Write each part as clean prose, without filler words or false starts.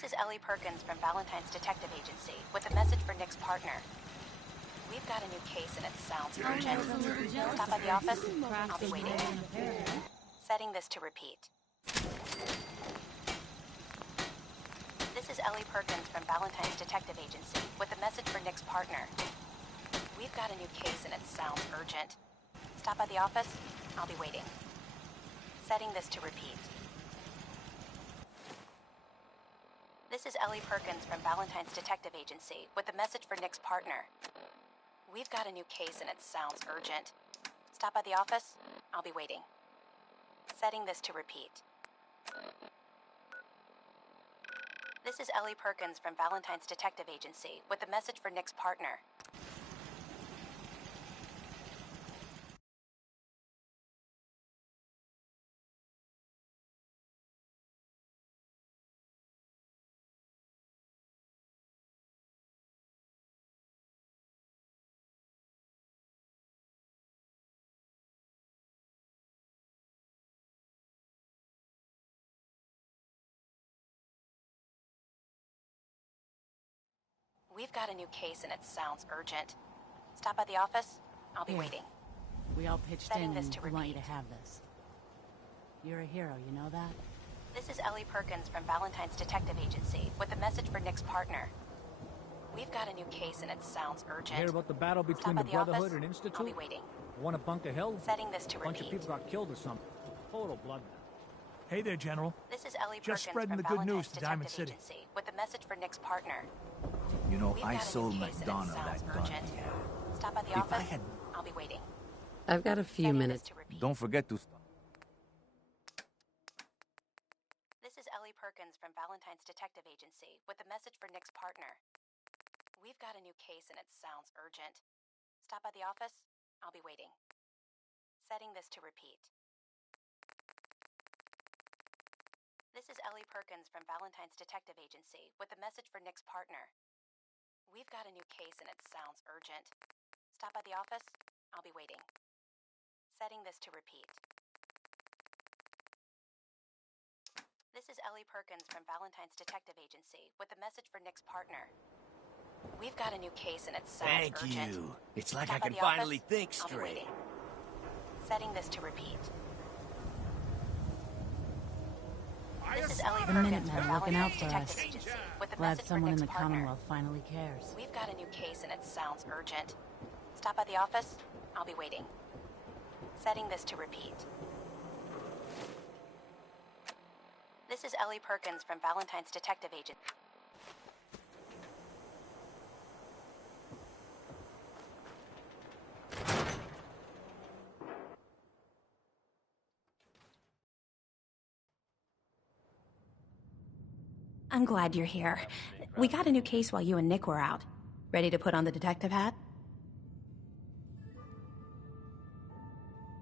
This is Ellie Perkins from Valentine's Detective Agency with a message for Nick's partner. We've got a new case and it sounds urgent. Stop by the office? I'll be waiting. Setting this to repeat. This is Ellie Perkins from Valentine's Detective Agency with a message for Nick's partner. We've got a new case and it sounds urgent. Stop by the office? I'll be waiting. Setting this to repeat. This is Ellie Perkins from Valentine's Detective Agency with a message for Nick's partner. We've got a new case and it sounds urgent. Stop by the office? I'll be waiting. Setting this to repeat. This is Ellie Perkins from Valentine's Detective Agency with a message for Nick's partner. We've got a new case and it sounds urgent. Stop by the office? I'll be waiting. We all pitched Setting in this and to we want you to repeat. have this. You're a hero, you know that? This is Ellie Perkins from Valentine's Detective Agency with a message for Nick's partner. We've got a new case and it sounds urgent. Hear about the battle between by the the office? Brotherhood and Institute? I'll be waiting. Want a Bunker Hill? Setting this to A bunch of repeat. people got killed or something. Total bloodbath. Hey there, General. This is Ellie Just Perkins spreading from the good Valentine's news to Diamond Detective City. Agency with a message for Nick's partner. You know, We've I got a new sold case and it McDonough sounds that gun. urgent. Stop by the If I office? had... I'll be waiting. I've got a few Setting minutes. this to repeat. Don't forget to stop. This is Ellie Perkins from Valentine's Detective Agency with a message for Nick's partner. We've got a new case and it sounds urgent. Stop by the office? I'll be waiting. Setting this to repeat. This is Ellie Perkins from Valentine's Detective Agency with a message for Nick's partner. We've got a new case and it sounds urgent. Stop by the office? I'll be waiting. Setting this to repeat. This is Ellie Perkins from Valentine's Detective Agency with a message for Nick's partner. We've got a new case and it sounds Thank urgent. you. It's like Stop I by can the office? finally think I'll be straight. waiting. Setting this to repeat. This is Ellie The Perkins Minutemen from looking out Valentine's for Detective us. Agency with a Glad message for someone in Nick's the partner. Commonwealth finally cares. We've got a new case and it sounds urgent. Stop by the office? I'll be waiting. Setting this to repeat. This is Ellie Perkins from Valentine's Detective Agency. I'm glad you're here. We got a new case while you and Nick were out. Ready to put on the detective hat?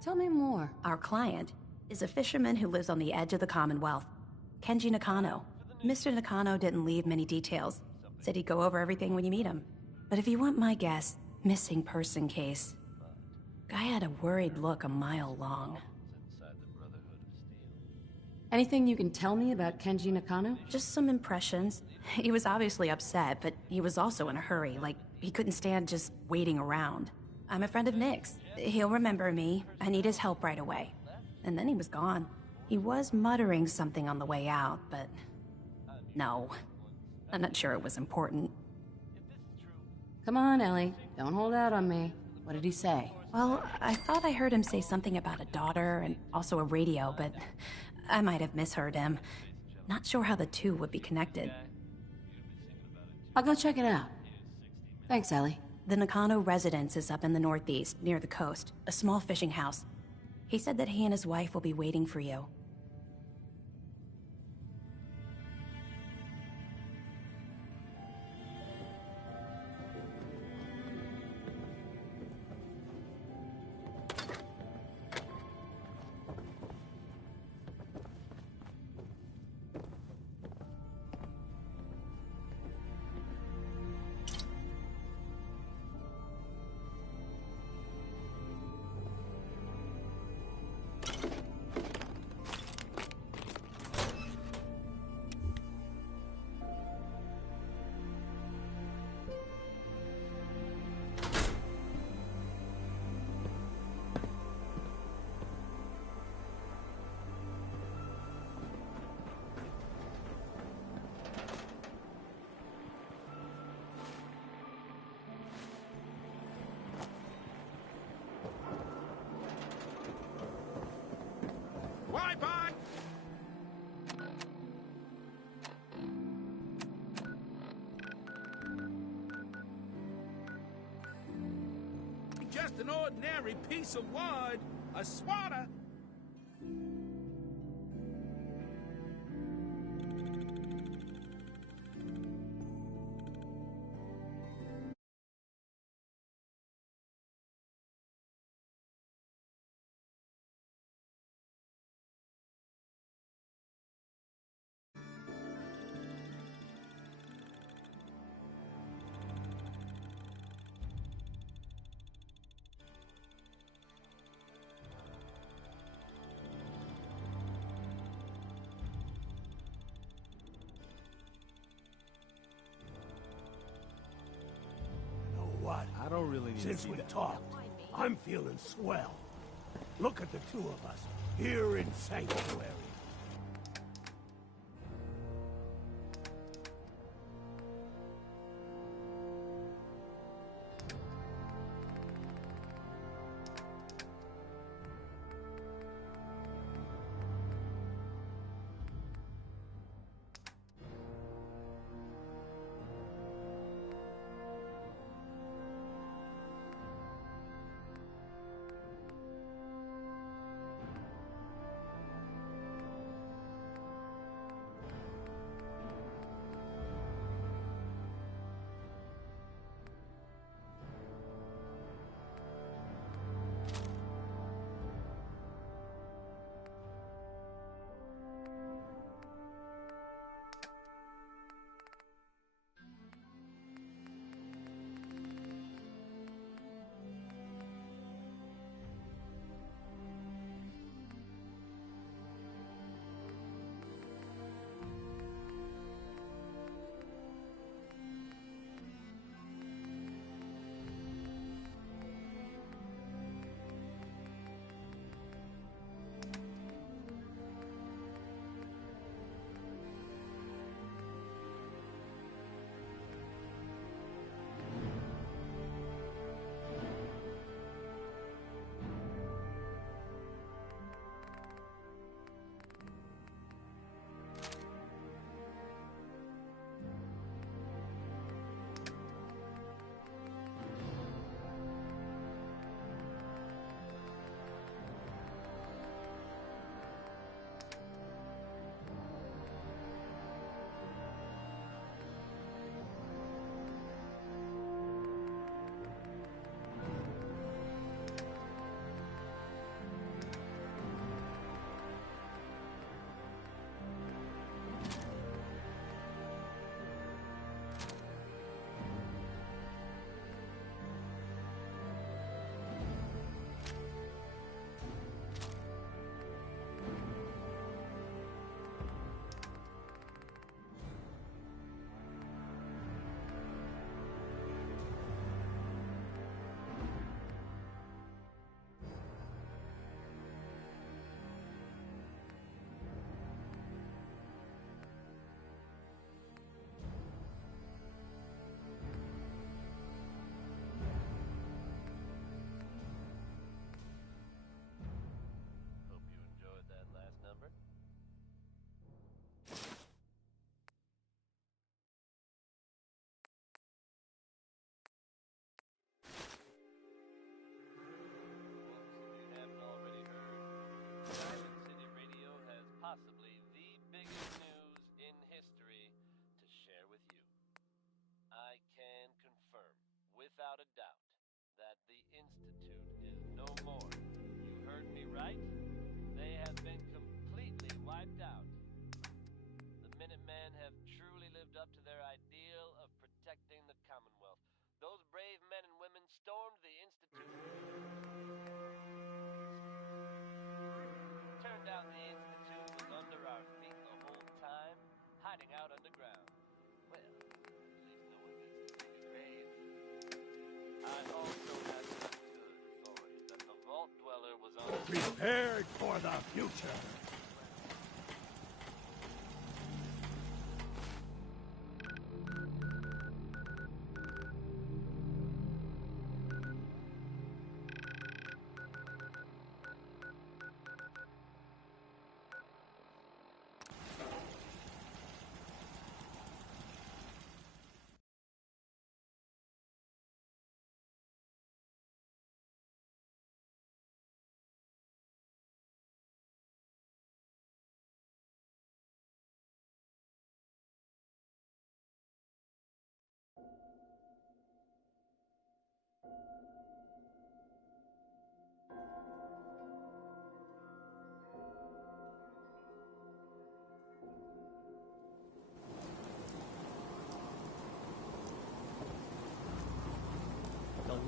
Tell me more. Our client is a fisherman who lives on the edge of the Commonwealth, Kenji Nakano. Mr. Nakano didn't leave many details. Said he'd go over everything when you meet him. But if you want my guess, missing person case. Guy had a worried look a mile long. Anything you can tell me about Kenji Nakano? Just some impressions. He was obviously upset, but he was also in a hurry, like he couldn't stand just waiting around. I'm a friend of Nick's. He'll remember me. I need his help right away. And then he was gone. He was muttering something on the way out, but... no. I'm not sure it was important. Come on, Ellie. Don't hold out on me. What did he say? Well, I thought I heard him say something about a daughter and also a radio, but I might have misheard him. Not sure how the two would be connected. I'll go check it out. Thanks, Ellie. The Nakano residence is up in the northeast, near the coast, a small fishing house. He said that he and his wife will be waiting for you. just an ordinary piece of wood. A swatter. What? I don't really need Since to see we that. talked, I'm feeling swell. Look at the two of us, here in Sanctuary. possibly the biggest news in history to share with you. I can confirm, without a doubt, that the Institute is no more. You heard me right. They have been completely wiped out. The Minutemen have truly lived up to their ideal of protecting the Commonwealth. Those brave men and women stormed the Institute. Turned out the Institute was under our feet the whole time, hiding out underground. Well, at least no one needs to dig a grave. I also have some good authority that the Vault Dweller was on... Prepared for the future!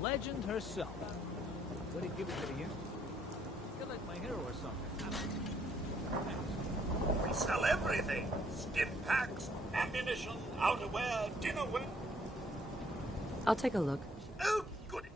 Legend herself. Would it give it to the Institute? You're like my hero or something. Thanks. We sell everything. Stim packs, ammunition, outerwear, dinnerware. I'll take a look. Oh, goody.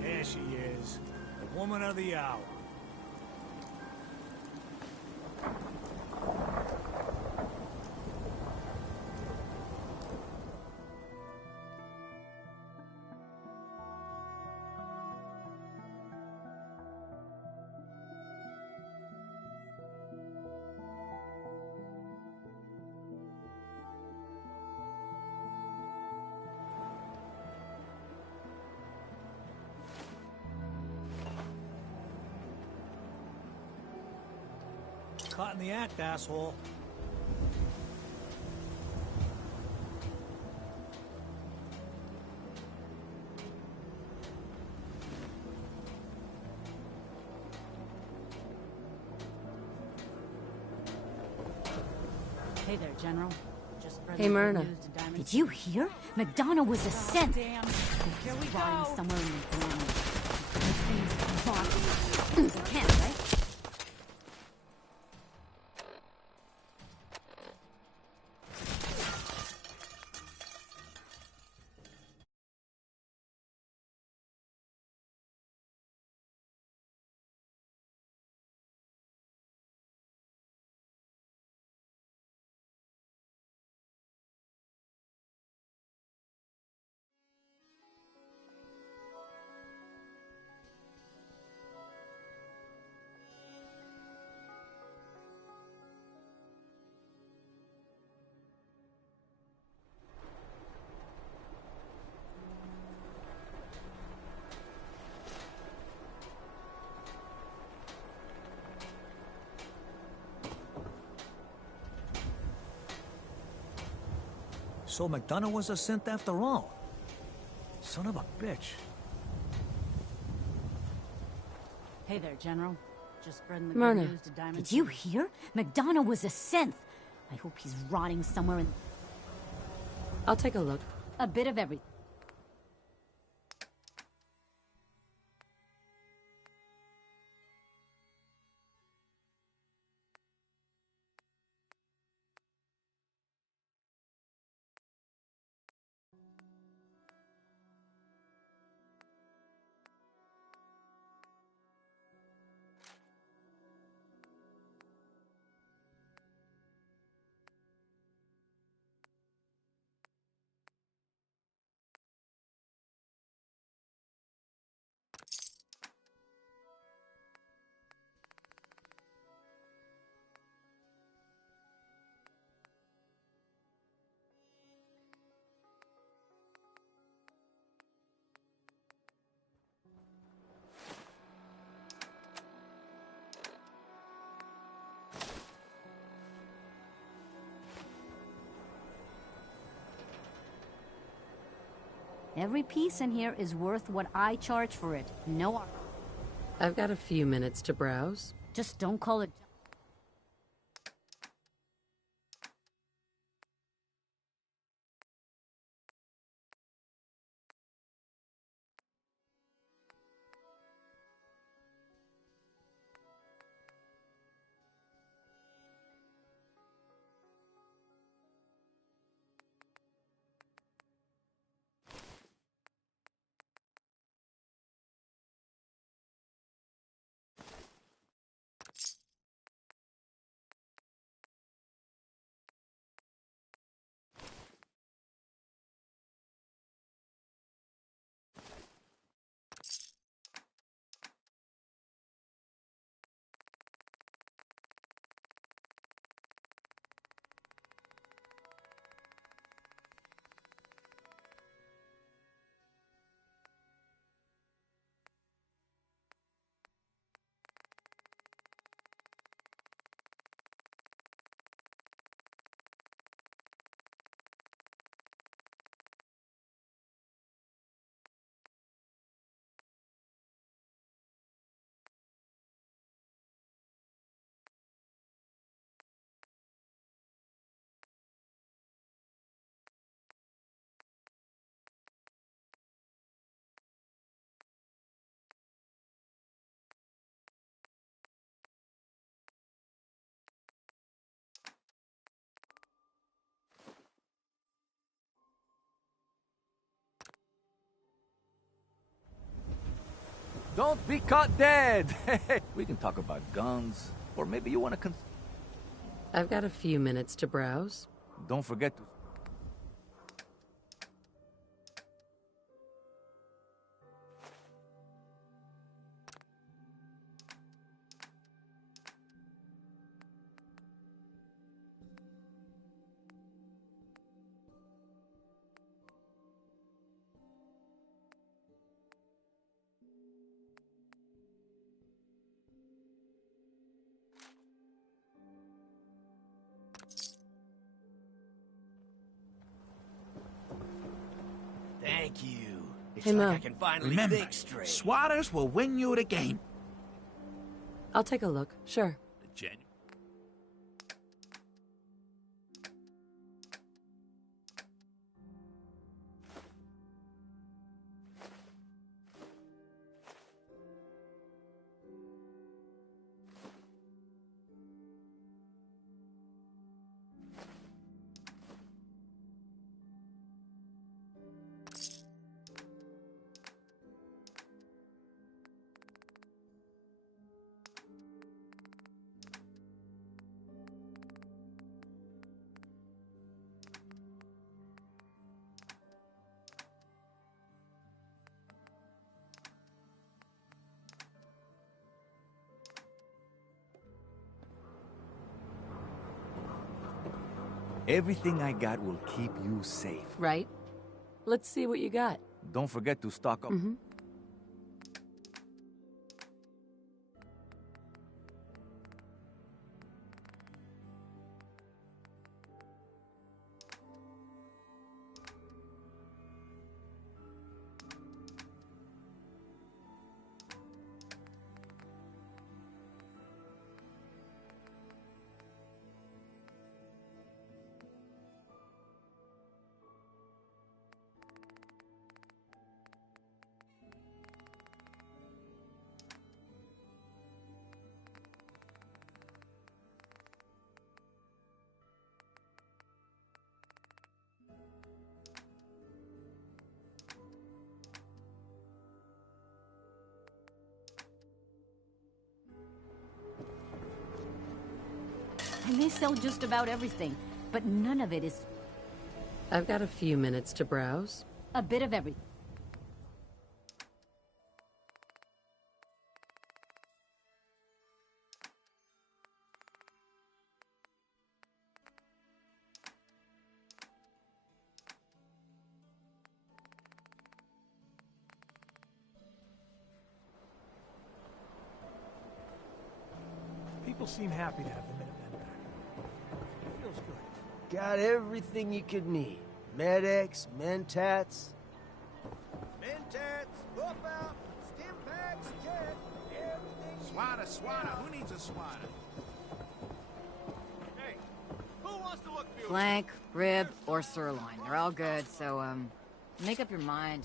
There she is. The woman of the hour. Caught in the act, asshole. Hey there, General. Just spreading Hey, the good Myrna. news to Diamond Did you hear? McDonough was a synth. Damn. Here we go. Rotting somewhere in the ground. Those things rot. They can't, right? So McDonough was a synth after all. Son of a bitch. Hey there, General. Just spreading the good Myrna. news to Diamond Did you City. hear? McDonough was a synth. I hope he's rotting somewhere in... I'll take a look. A bit of everything. Every piece in here is worth what I charge for it. No, I've got a few minutes to browse. just don't call it... Don't be caught dead! We can talk about guns, or maybe you want to I've got a few minutes to browse. Don't forget to... Thank you. It's Hey, like Mo. I can finally Remember, think straight. swatters will win you the game. I'll take a look, sure. The genuine. Everything I got will keep you safe. Right? Let's see what you got. Don't forget to stock up. Mm-hmm. And they sell just about everything, but none of it is I've got a few minutes to browse. a bit of everything. People seem happy to have the Minutemen back. It feels good. Got everything you could need. Medics, mentats. Mentats, whoop out, stim packs, check, everything. Swatter, who needs a swatter? Hey, who wants to look beautiful? Flank, rib, or sirloin. They're all good, so, make up your mind.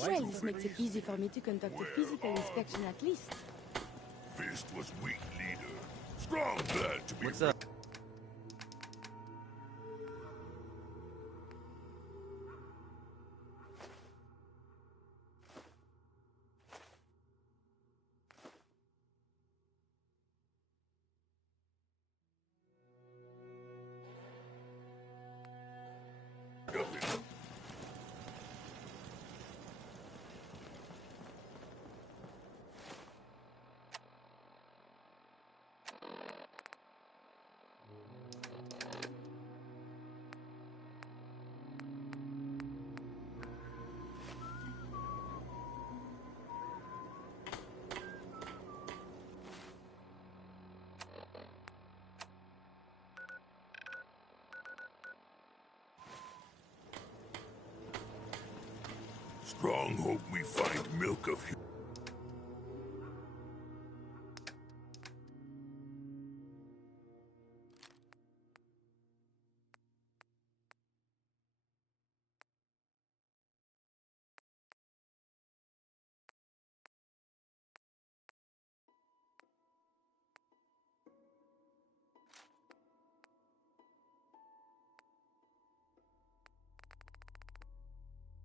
Well, this makes it easy for me to conduct a physical inspection at least. Fist was weak, leader. Strong glad to be. What's up? Strong hope we find milk of him.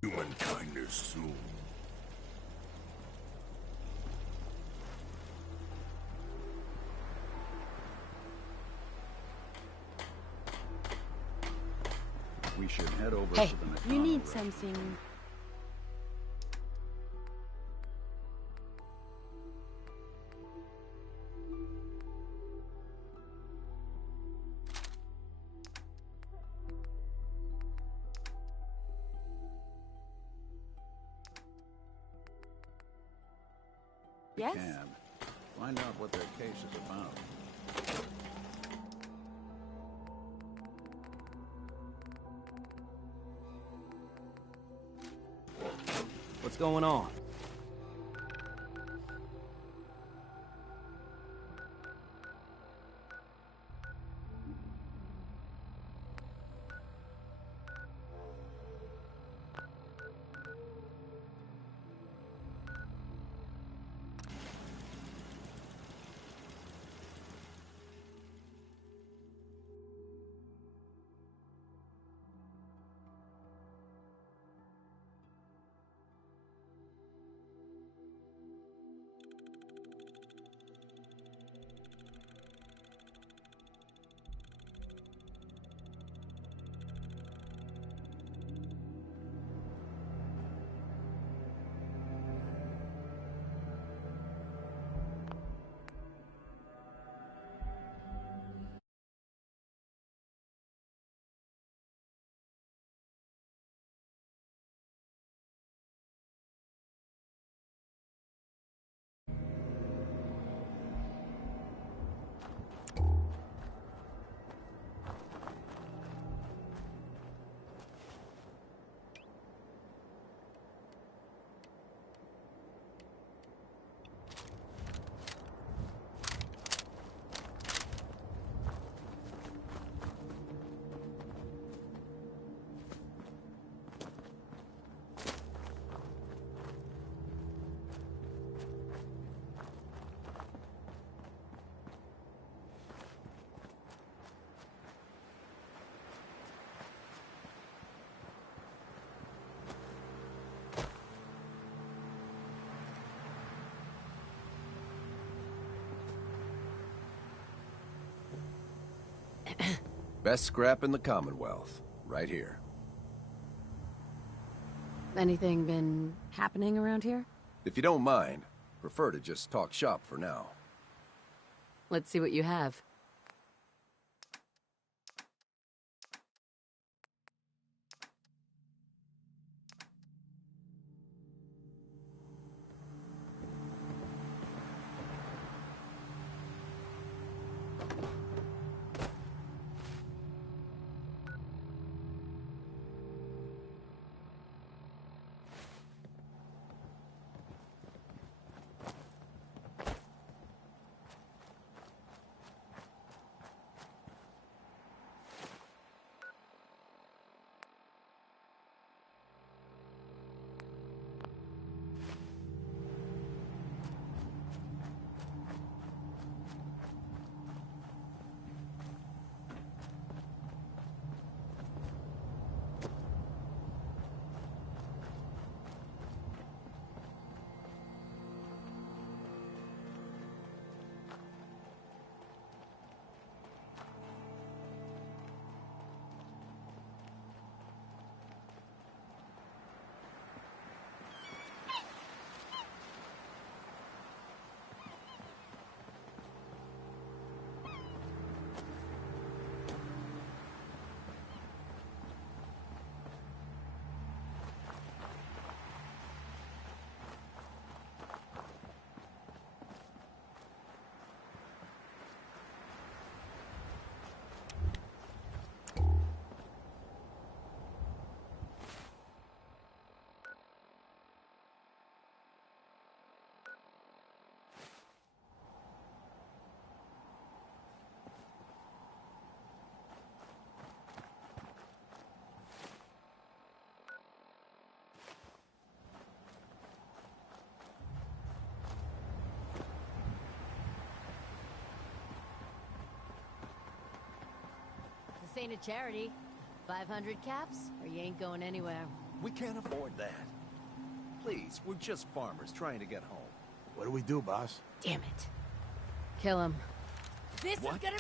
Human kindness soon. We should head over Hey, to the McDonald's. you need something. Yes? Can. Find out what their case is about. What's going on? Best scrap in the Commonwealth. Right here. Anything been happening around here? If you don't mind, prefer to just talk shop for now. Let's see what you have. This ain't a charity. 500 caps, or you ain't going anywhere. We can't afford that. Please, we're just farmers trying to get home. What do we do, boss? Damn it. Kill him. This What? is gonna...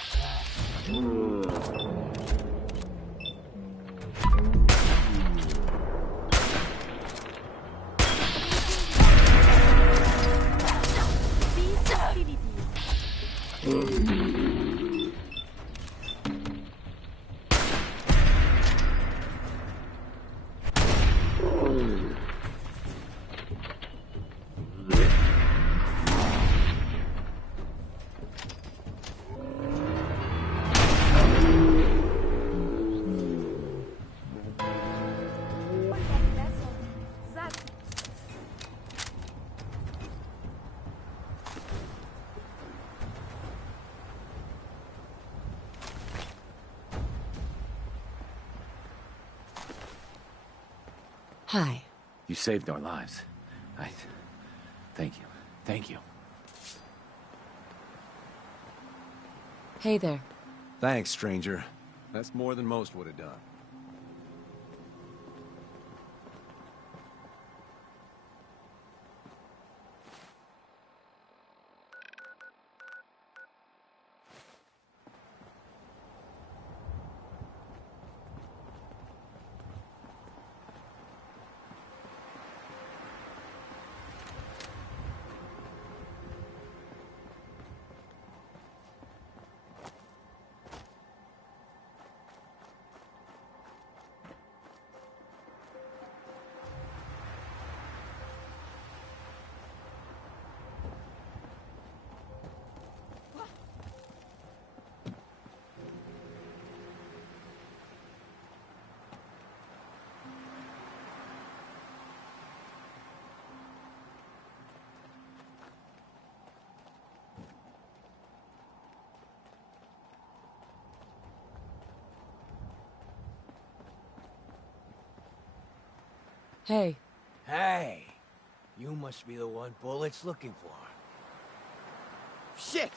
Hi. You saved our lives. Thank you. Thank you. Hey there. Thanks, stranger. That's more than most would have done. Hey. Hey, you must be the one Bullet's looking for. Shit!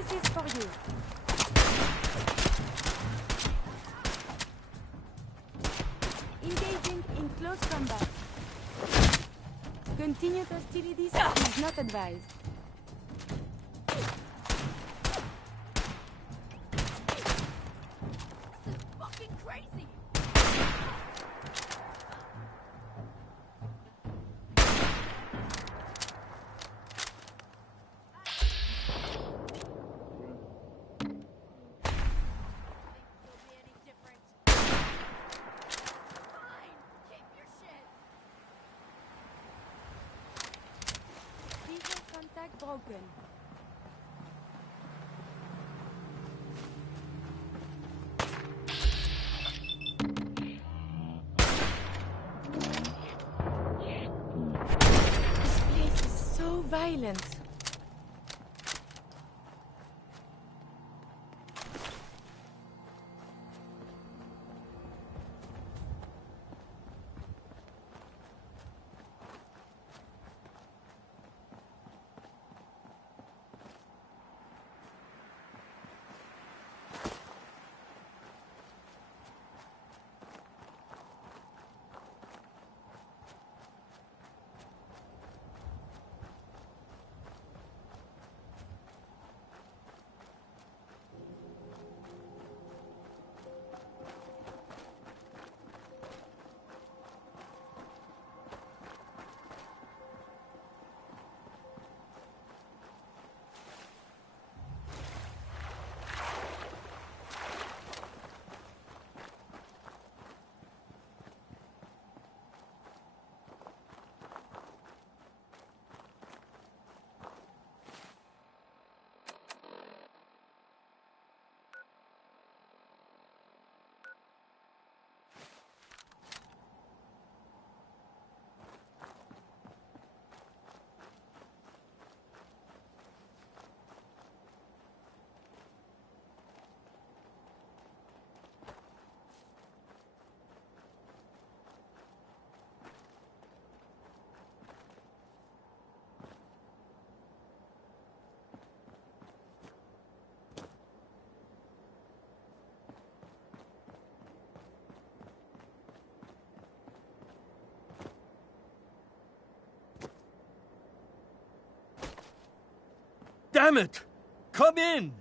This is for you. Engaging in close combat. Continued hostilities is not advised. This is fucking crazy! Contact broken. This place is so violent. Damn it! Come in!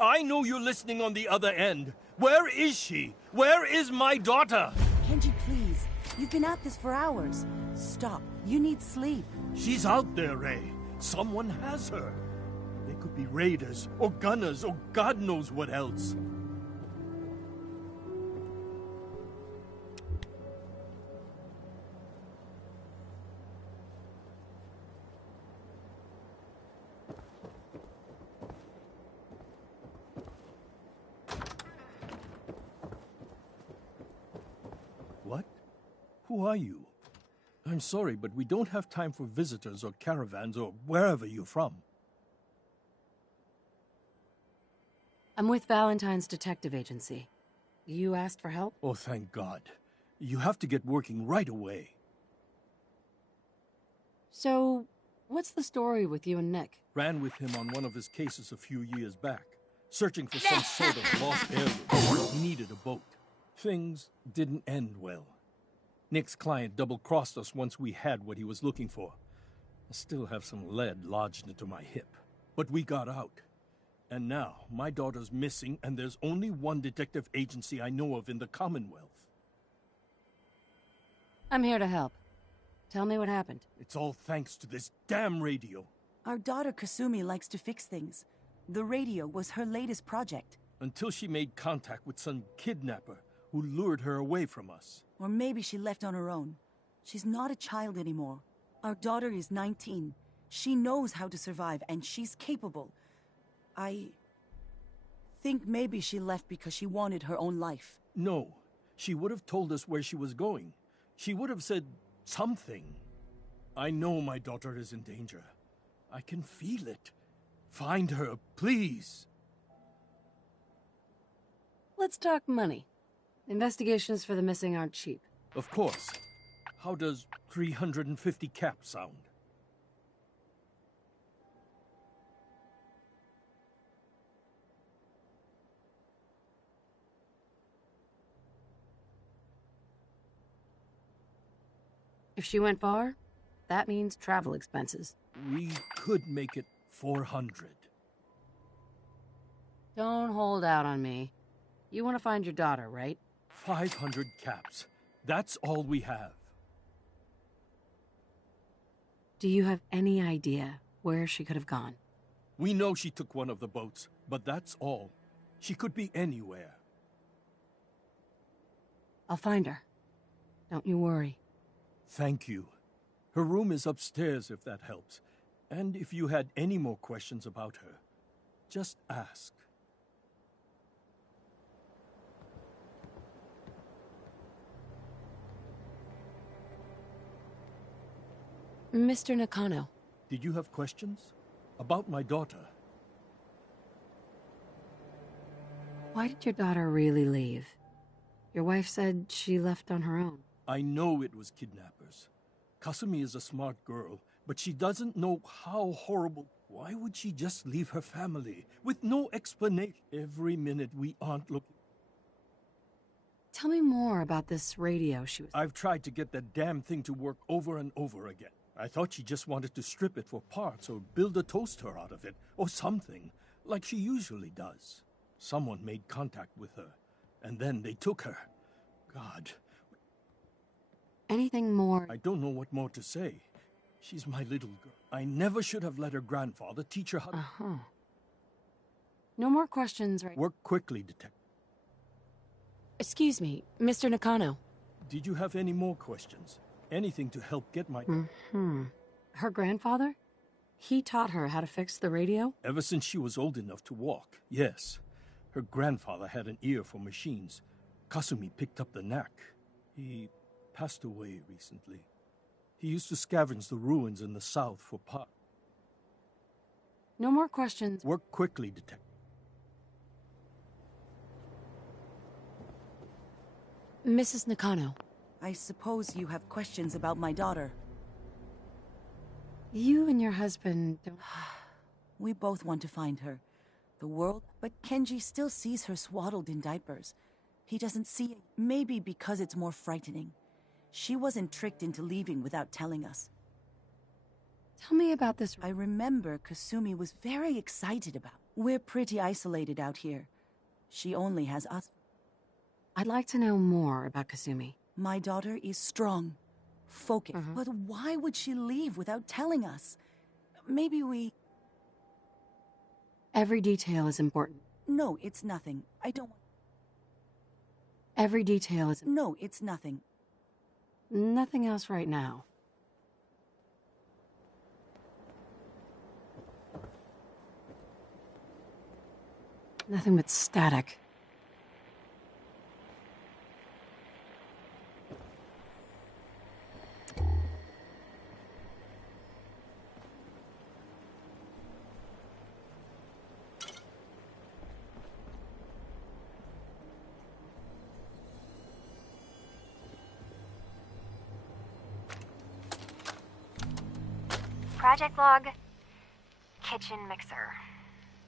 I know you're listening on the other end. Where is she? Where is my daughter? Kenji, please. You've been at this for hours. Stop. You need sleep. She's out there, Ray. Someone has her. They could be raiders, or gunners, or God knows what else. What? Who are you? I'm sorry, but we don't have time for visitors or caravans or wherever you're from. I'm with Valentine's detective agency. You asked for help? Oh, thank God. You have to get working right away. So, what's the story with you and Nick? Ran with him on one of his cases a few years back, searching for some sort of lost heirloom. He needed a boat. Things didn't end well. Nick's client double-crossed us once we had what he was looking for. I still have some lead lodged into my hip. But we got out. And now, my daughter's missing, and there's only one detective agency I know of in the Commonwealth. I'm here to help. Tell me what happened. It's all thanks to this damn radio. Our daughter Kasumi likes to fix things. The radio was her latest project. Until she made contact with some kidnapper who lured her away from us. Or maybe she left on her own. She's not a child anymore. Our daughter is 19. She knows how to survive, and she's capable. I think maybe she left because she wanted her own life. No. She would have told us where she was going. She would have said something. I know my daughter is in danger. I can feel it. Find her, please. Let's talk money. Investigations for the missing aren't cheap. Of course. How does 350 cap sound? If she went far, that means travel expenses. We could make it 400. Don't hold out on me. You want to find your daughter, right? 500 caps. That's all we have. Do you have any idea where she could have gone? We know she took one of the boats, but that's all. She could be anywhere. I'll find her. Don't you worry. Thank you. Her room is upstairs if that helps. And if you had any more questions about her, just ask. Mr. Nakano. Did you have questions? About my daughter? Why did your daughter really leave? Your wife said she left on her own. I know it was kidnappers. Kasumi is a smart girl, but she doesn't know how horrible... Why would she just leave her family with no explanation? Every minute we aren't looking... Tell me more about this radio she was... I've tried to get that damn thing to work over and over again. I thought she just wanted to strip it for parts or build a toaster out of it, or something, like she usually does. Someone made contact with her, and then they took her. God. Anything more? I don't know what more to say. She's my little girl. I never should have let her grandfather teach her how to... Uh-huh. No more questions, right? Work quickly, Detective. Excuse me, Mr. Nakano. Did you have any more questions? Anything to help get my... Her grandfather? He taught her how to fix the radio? Ever since she was old enough to walk, yes. Her grandfather had an ear for machines. Kasumi picked up the knack. He passed away recently. He used to scavenge the ruins in the south for pot. No more questions. Work quickly, Detective. Mrs. Nakano. I suppose you have questions about my daughter. You and your husband don't... We both want to find her. The world... But Kenji still sees her swaddled in diapers. He doesn't see it. Maybe because it's more frightening. She wasn't tricked into leaving without telling us. Tell me about this... I remember Kasumi was very excited about. We're pretty isolated out here. She only has us. I'd like to know more about Kasumi. My daughter is strong, focused. But why would she leave without telling us? Maybe we... Every detail is important. No, it's nothing. I don't... Every detail is... No, it's nothing. Nothing else right now. Nothing but static. Project log. Kitchen mixer.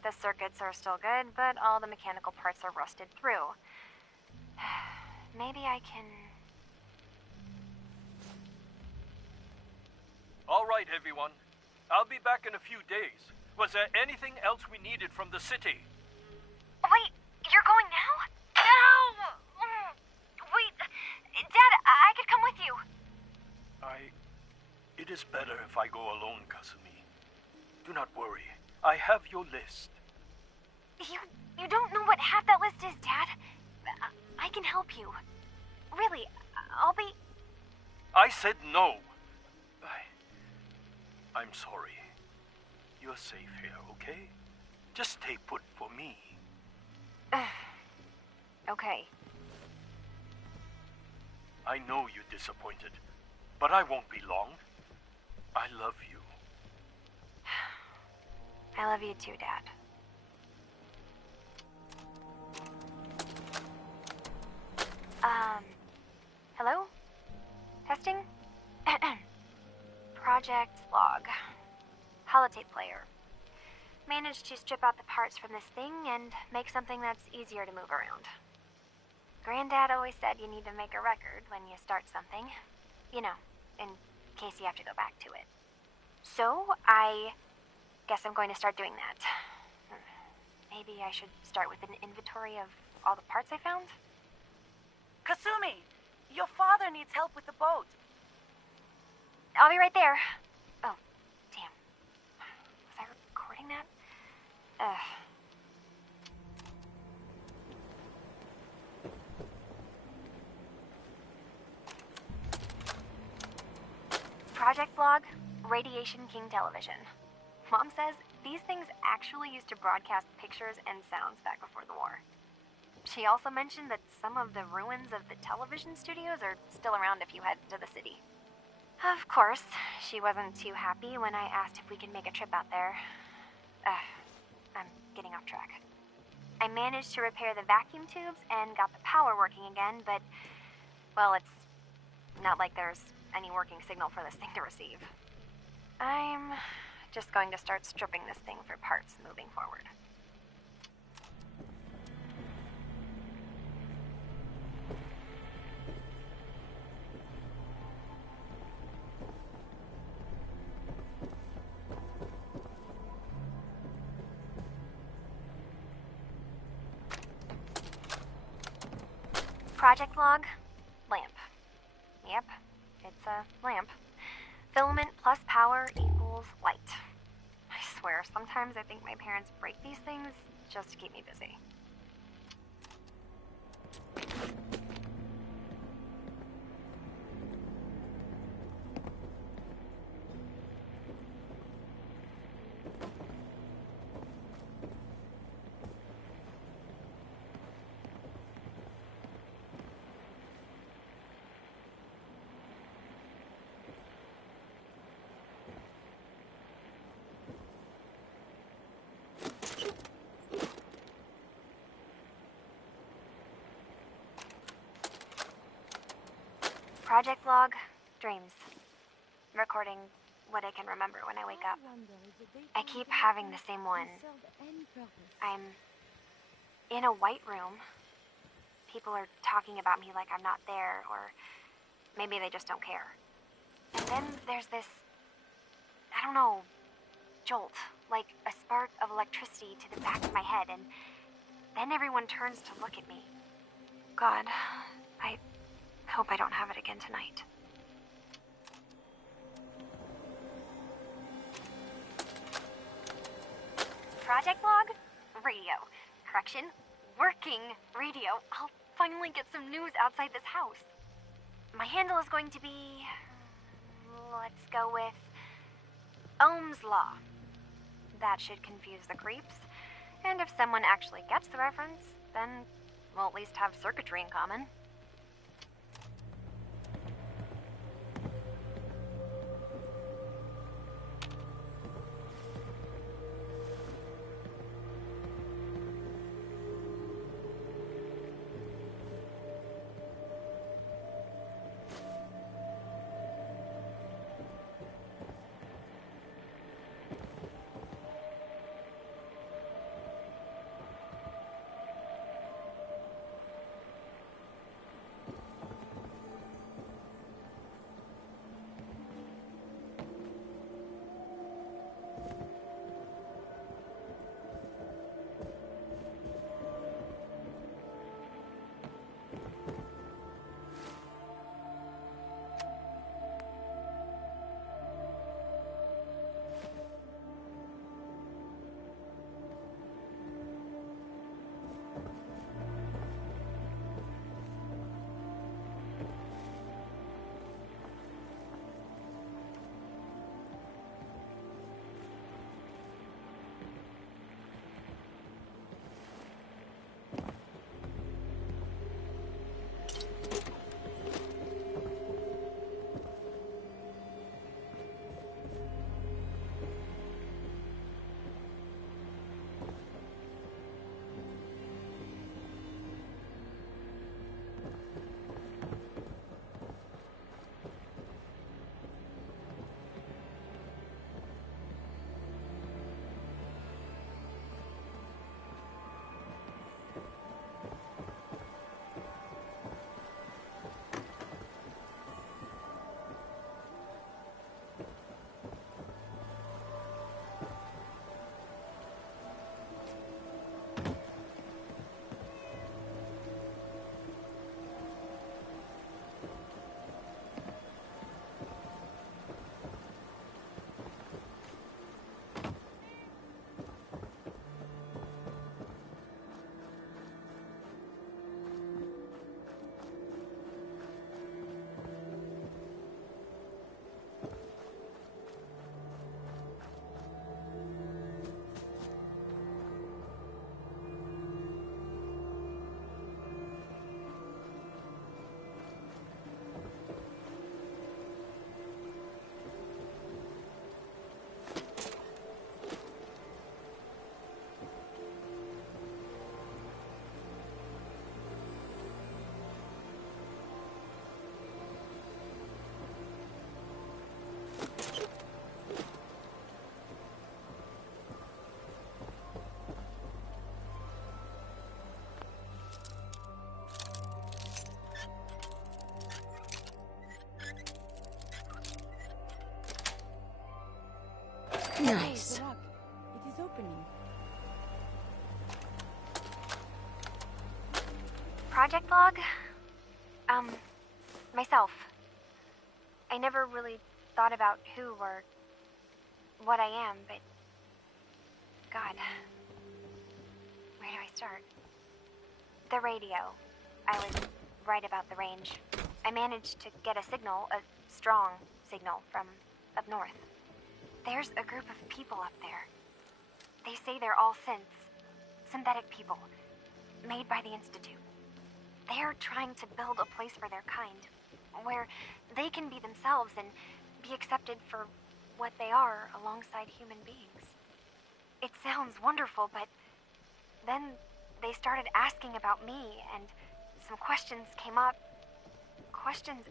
The circuits are still good, but all the mechanical parts are rusted through. Maybe I can... All right, everyone. I'll be back in a few days. Was there anything else we needed from the city? Wait, you're going now? No! Wait, Dad, I could come with you. It is better if I go alone, Kasumi. Do not worry. I have your list. You don't know what half that list is, Dad. I can help you. Really, I'll be... I said no. I'm sorry. You're safe here, okay? Just stay put for me. Okay. I know you're disappointed, but I won't be long. I love you. I love you too, Dad. Hello? Testing? Project log. Holotape player. Managed to strip out the parts from this thing and make something that's easier to move around. Granddad always said you need to make a record when you start something. You know, in case you have to go back to it. So, I guess I'm going to start doing that. Maybe I should start with an inventory of all the parts I found? Kasumi! Your father needs help with the boat. I'll be right there. Oh, damn. Was I recording that? Project Blog, Radiation King Television. Mom says these things actually used to broadcast pictures and sounds back before the war. She also mentioned that some of the ruins of the television studios are still around if you head to the city. Of course, she wasn't too happy when I asked if we could make a trip out there. I'm getting off track. I managed to repair the vacuum tubes and got the power working again, but, well, it's not like there's any working signal for this thing to receive. I'm just going to start stripping this thing for parts moving forward. Project log, lamp. Yep, it's a lamp. Filament plus power equals light. I swear, sometimes I think my parents break these things just to keep me busy. Project log, dreams. Recording what I can remember when I wake up. I keep having the same one. I'm in a white room. People are talking about me like I'm not there, or maybe they just don't care. And then there's this, I don't know, jolt, like a spark of electricity to the back of my head, and then everyone turns to look at me. God, I hope I don't have it again tonight. Project log? Radio. Correction, working radio. I'll finally get some news outside this house. My handle is going to be... let's go with... Ohm's Law. That should confuse the creeps. And if someone actually gets the reference, then we'll at least have circuitry in common. Nice. The lock. It is opening. Project log? Myself. I never really thought about who or what I am, but... God. Where do I start? The radio. I was right about the range. I managed to get a signal, a strong signal, from up north. There's a group of people up there. They say they're all synths. Synthetic people. Made by the Institute. They're trying to build a place for their kind, where they can be themselves and be accepted for what they are alongside human beings. It sounds wonderful, but then they started asking about me, and some questions came up. Questions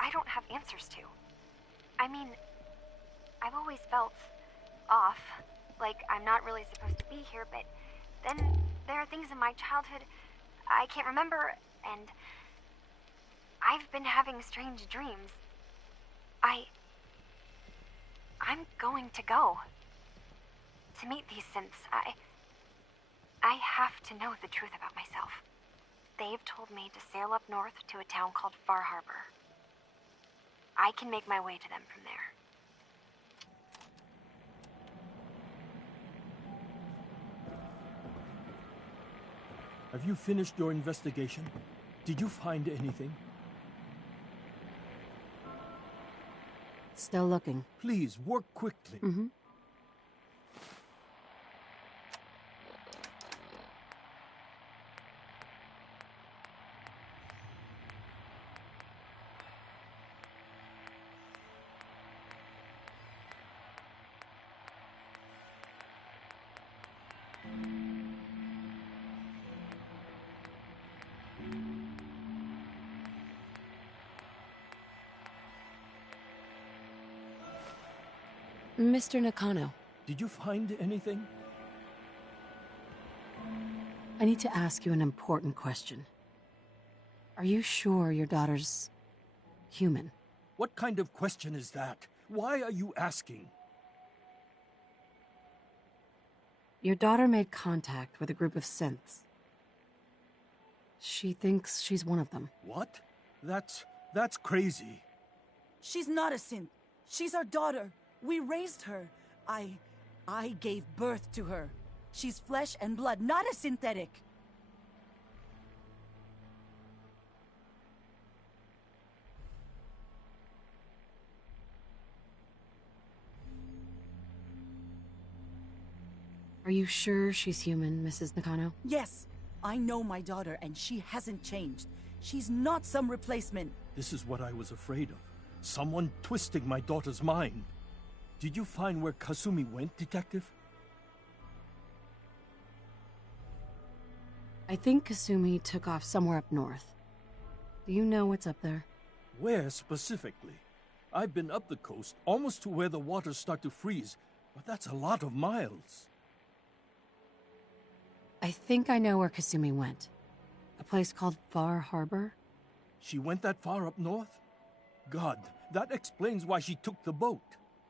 I don't have answers to. I mean, I've always felt off, like I'm not really supposed to be here, but then there are things in my childhood I can't remember, and I've been having strange dreams. I'm going to go to meet these synths. I have to know the truth about myself. They've told me to sail up north to a town called Far Harbor. I can make my way to them from there. Have you finished your investigation? Did you find anything? Still looking. Please, work quickly. Mm-hmm. Mr. Nakano. Did you find anything? I need to ask you an important question. Are you sure your daughter's human? What kind of question is that? Why are you asking? Your daughter made contact with a group of synths. She thinks she's one of them. What? That's crazy. She's not a synth. She's our daughter. We raised her. I gave birth to her. She's flesh and blood, not a synthetic. Are you sure she's human, Mrs. Nakano? Yes. I know my daughter, and she hasn't changed. She's not some replacement. This is what I was afraid of. Someone twisting my daughter's mind. Did you find where Kasumi went, Detective? I think Kasumi took off somewhere up north. Do you know what's up there? Where specifically? I've been up the coast, almost to where the waters start to freeze, but that's a lot of miles. I think I know where Kasumi went. A place called Far Harbor? She went that far up north? God, that explains why she took the boat.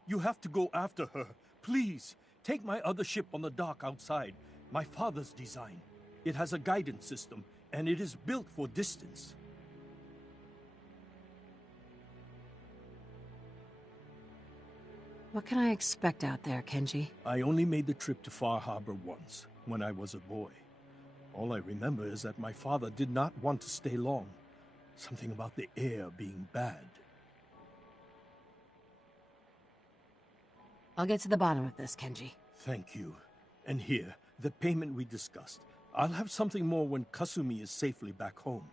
You have to go after her. Please, take my other ship on the dock outside. My father's design. It has a guidance system, and it is built for distance. What can I expect out there, Kenji? I only made the trip to Far Harbor once, when I was a boy. All I remember is that my father did not want to stay long. Something about the air being bad. I'll get to the bottom of this, Kenji. Thank you. And here, the payment we discussed. I'll have something more when Kasumi is safely back home.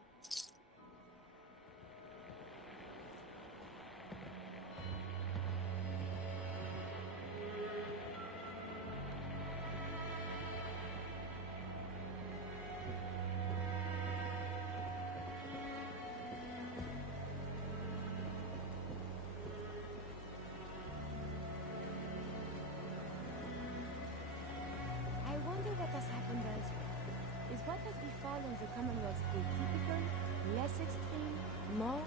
I wonder what has happened elsewhere. Is what has befallen the Commonwealth atypical, less extreme, more?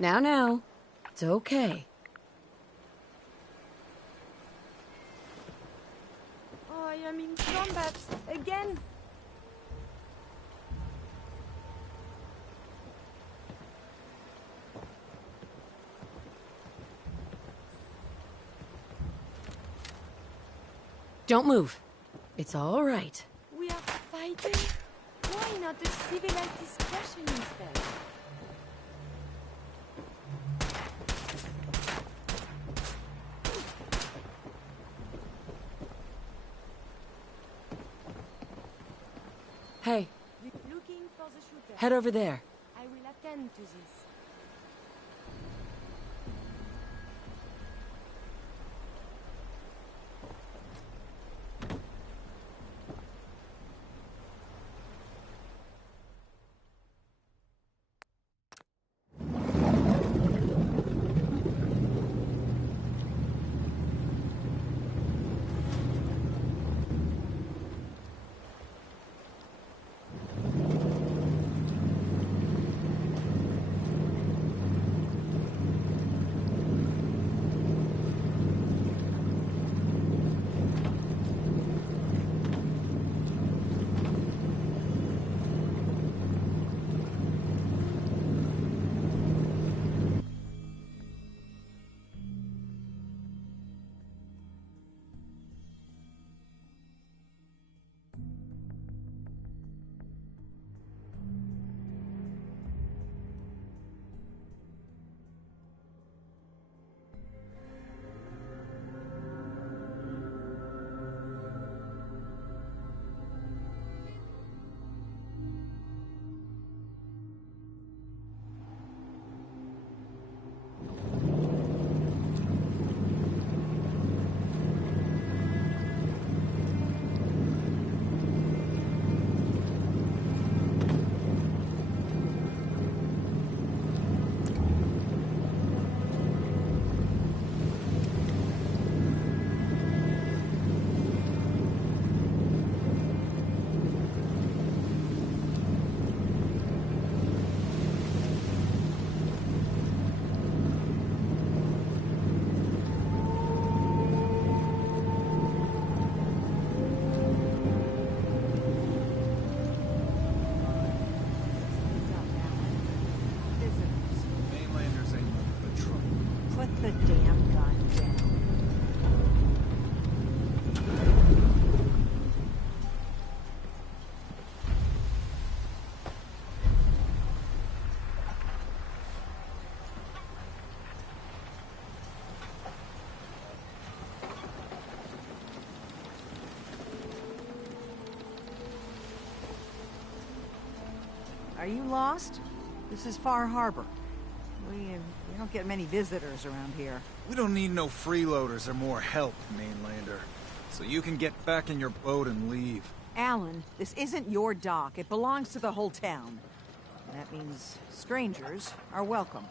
Now. It's okay. Oh, I am in combat again. Don't move. It's all right. We are fighting? Why not a civilized discussion instead? Hey, Looking for the shooter. head over there. I will attend to this. Put the damn gun down. Are you lost? This is Far Harbor. We don't get many visitors around here. We don't need no freeloaders or more help, mainlander. So you can get back in your boat and leave. Alan, this isn't your dock. It belongs to the whole town. That means strangers are welcome.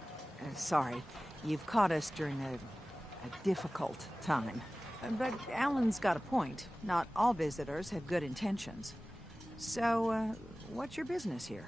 Sorry, you've caught us during a difficult time. But Alan's got a point. Not all visitors have good intentions. So, what's your business here?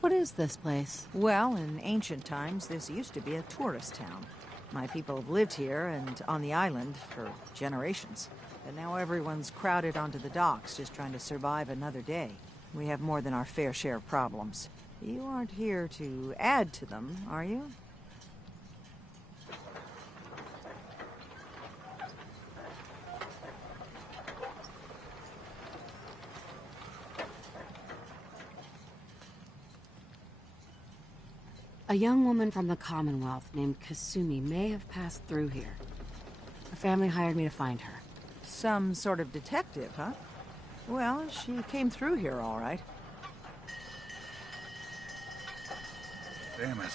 What is this place? Well, in ancient times, this used to be a tourist town. My people have lived here and on the island for generations. But now everyone's crowded onto the docks, just trying to survive another day. We have more than our fair share of problems. You aren't here to add to them, are you? A young woman from the Commonwealth named Kasumi may have passed through here. Her family hired me to find her. Some sort of detective, huh? Well, she came through here all right. Damn it.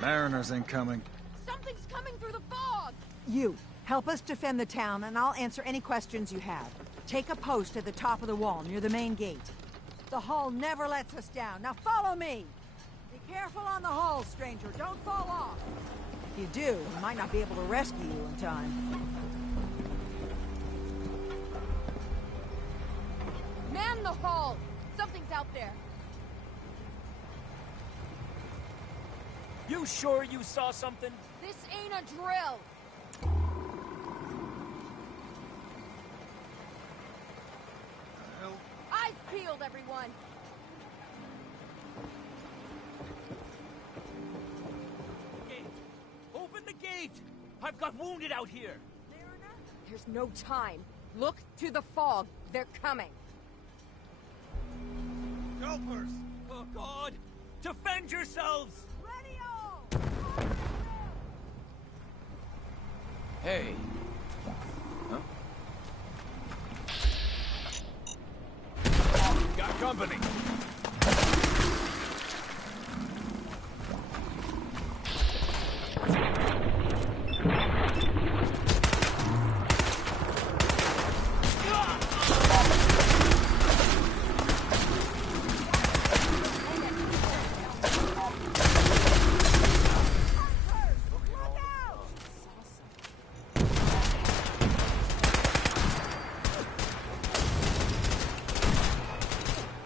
Mariners incoming. Something's coming through the fog! You, help us defend the town, and I'll answer any questions you have. Take a post at the top of the wall, near the main gate. The hull never lets us down. Now follow me! Be careful on the hull, stranger. Don't fall off. If you do, we might not be able to rescue you in time. Man the Paul! Something's out there! You sure you saw something? This ain't a drill! Eyes peeled, everyone! Gate! Open the gate! I've got wounded out here! There's no time. Look to the fog. They're coming. Helpers! Oh, God! Defend yourselves! Hey. Huh? Got company!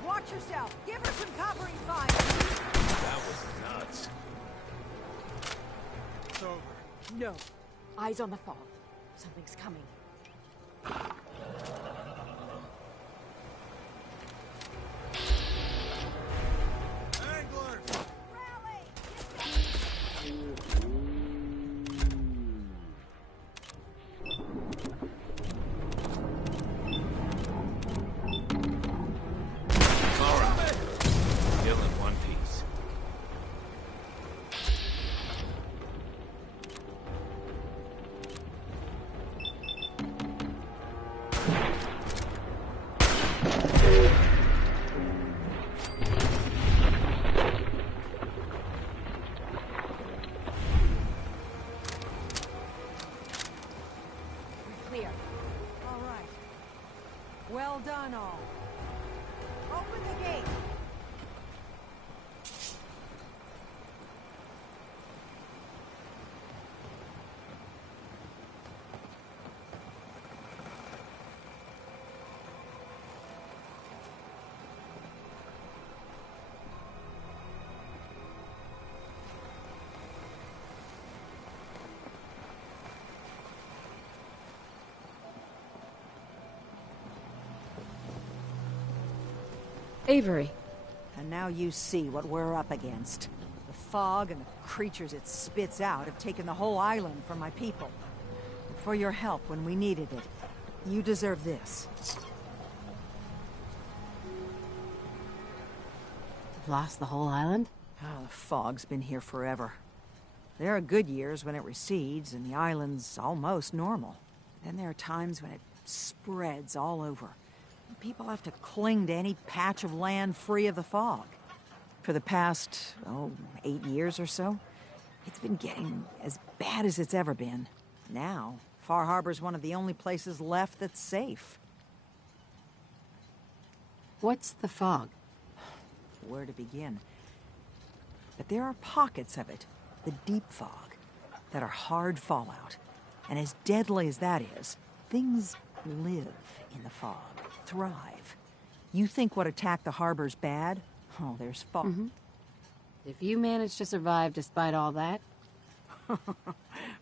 Watch yourself! Give her some covering fire! That was nuts. It's over. No. Eyes on the fog. Something's coming. Anglers! All right. Still in one piece. We're clear. All right. Well done, all. Open the gate! Avery. And now you see what we're up against. The fog and the creatures it spits out have taken the whole island from my people. And for your help when we needed it, you deserve this. You've lost the whole island? Oh, the fog's been here forever. There are good years when it recedes and the island's almost normal. Then there are times when it spreads all over. People have to cling to any patch of land free of the fog. For the past, 8 years or so, it's been getting as bad as it's ever been. Now, Far Harbor's one of the only places left that's safe. What's the fog? Where to begin? But there are pockets of it, the deep fog, that are hard fallout. And as deadly as that is, things live in the fog. Thrive. You think what attacked the harbor's bad? Oh, there's fog. Mm-hmm. If you manage to survive despite all that...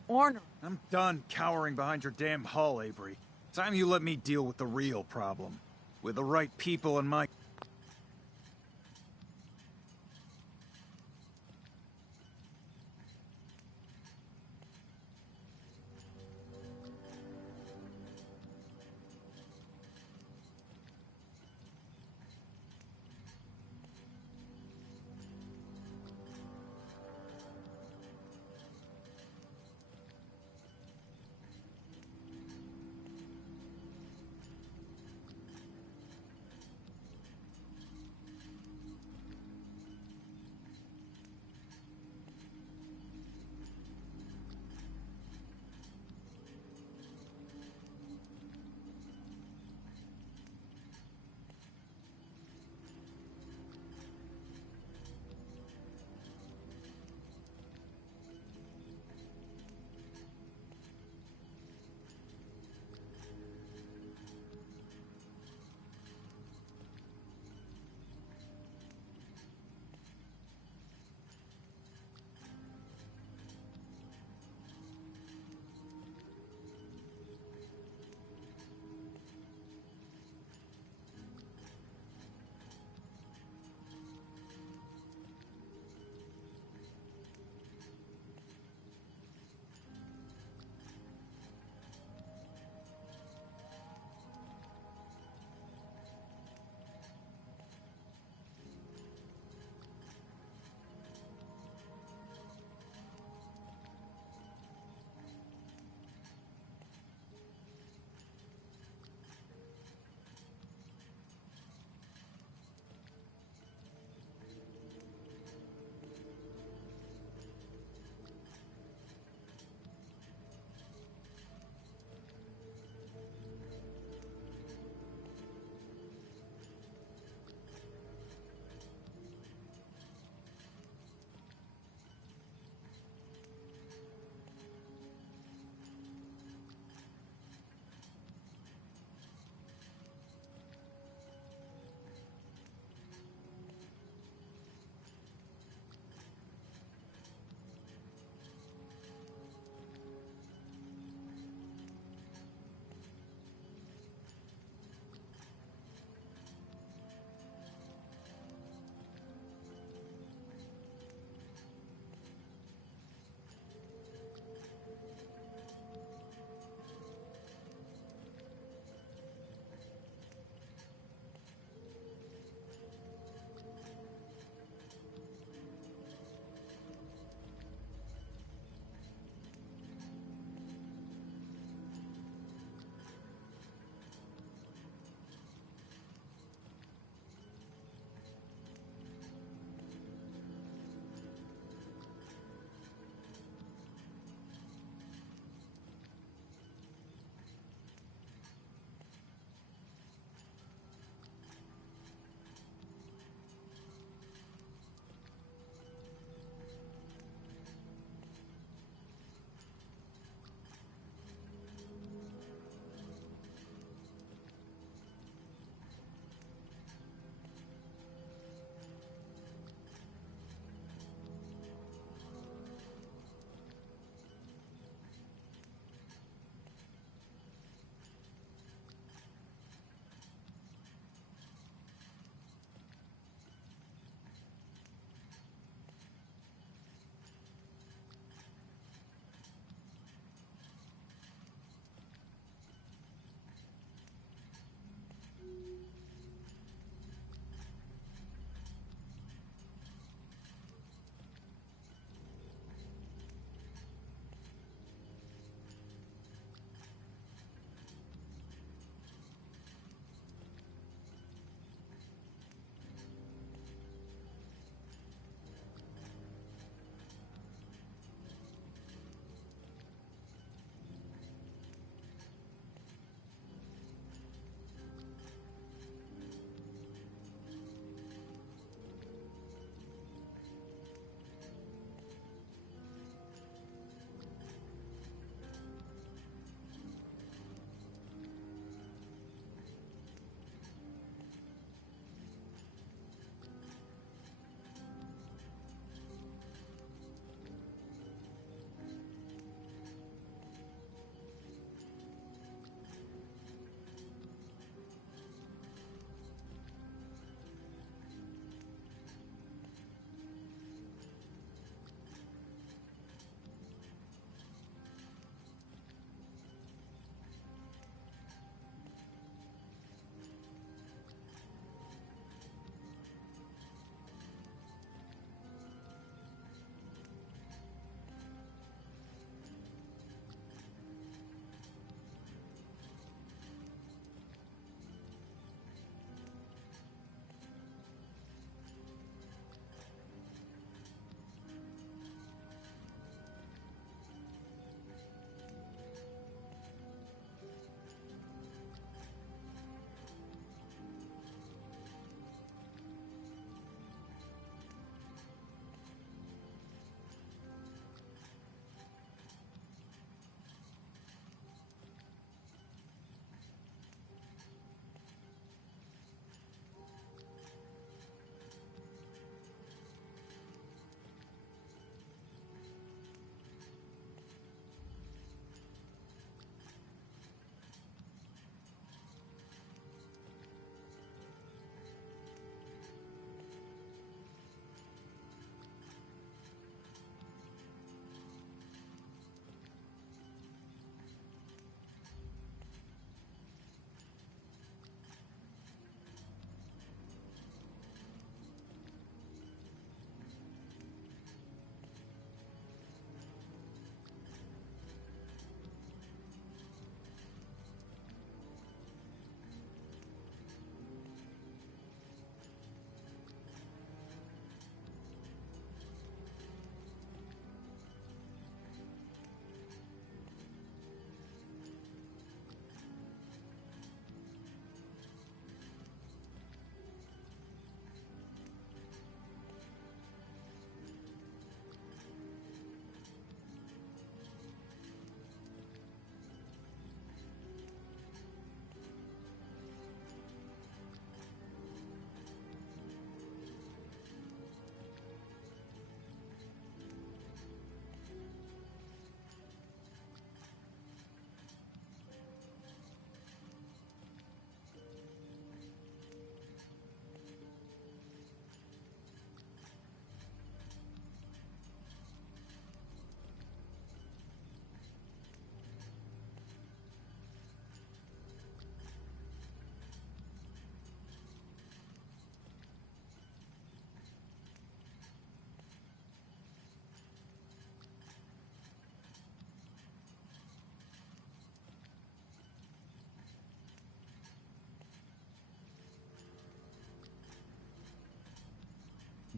Orner. I'm done cowering behind your damn hull, Avery. Time you let me deal with the real problem. With the right people in my...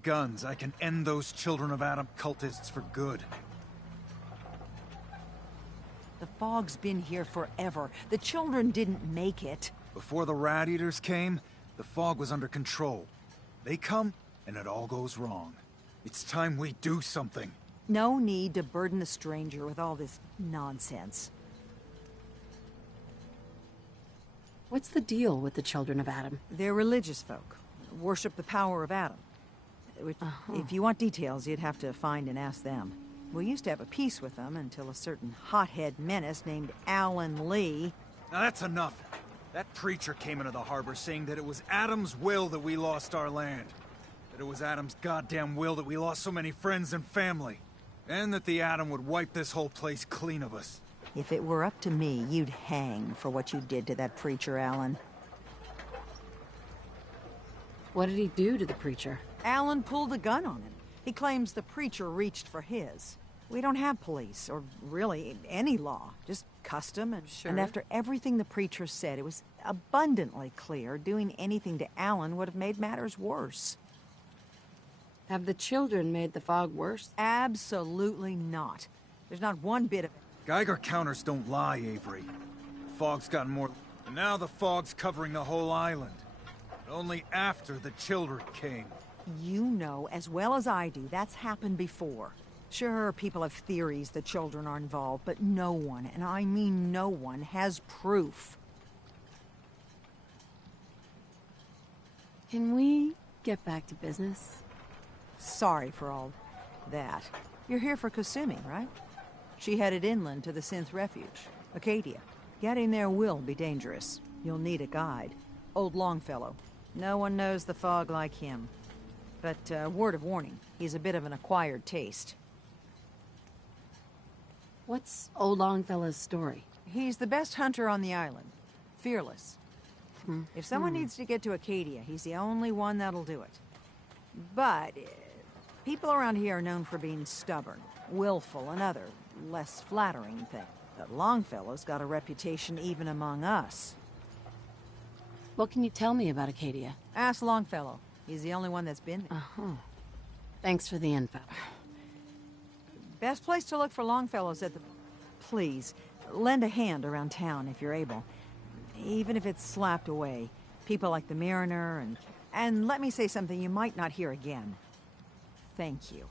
guns, I can end those Children of Adam cultists for good. The fog's been here forever. The children didn't make it. Before the Rat Eaters came, the fog was under control. They come, and it all goes wrong. It's time we do something. No need to burden the stranger with all this nonsense. What's the deal with the Children of Adam? They're religious folk. Worship the power of Adam. If you want details, you'd have to find and ask them. We used to have a peace with them until a certain hothead menace named Alan Lee... Now that's enough. That preacher came into the harbor saying that it was Adam's will that we lost our land. That it was Adam's goddamn will that we lost so many friends and family. And that the Adam would wipe this whole place clean of us. If it were up to me, you'd hang for what you did to that preacher, Alan. What did he do to the preacher? Alan pulled a gun on him. He claims the preacher reached for his. We don't have police, or really any law, just custom. And after everything the preacher said, it was abundantly clear doing anything to Alan would have made matters worse. Have the children made the fog worse? Absolutely not. There's not one bit of it. Geiger counters don't lie, Avery. The fog's gotten more... And now the fog's covering the whole island. But only after the children came. You know as well as I do that's happened before. Sure, people have theories the children are involved, but no one, and I mean no one, has proof. Can we get back to business? Sorry for all that. You're here for Kasumi, right? She headed inland to the Synth Refuge, Acadia. Getting there will be dangerous. You'll need a guide. Old Longfellow. No one knows the fog like him. But, word of warning, he's a bit of an acquired taste. What's Old Longfellow's story? He's the best hunter on the island. Fearless. If someone needs to get to Acadia, he's the only one that'll do it. But, people around here are known for being stubborn, willful, and other, less flattering things. But Longfellow's got a reputation even among us. What can you tell me about Acadia? Ask Longfellow. He's the only one that's been there. Thanks for the info. Best place to look for Longfellow's at the... Please, lend a hand around town if you're able. Even if it's slapped away. People like the Mariner and let me say something you might not hear again. Thank you.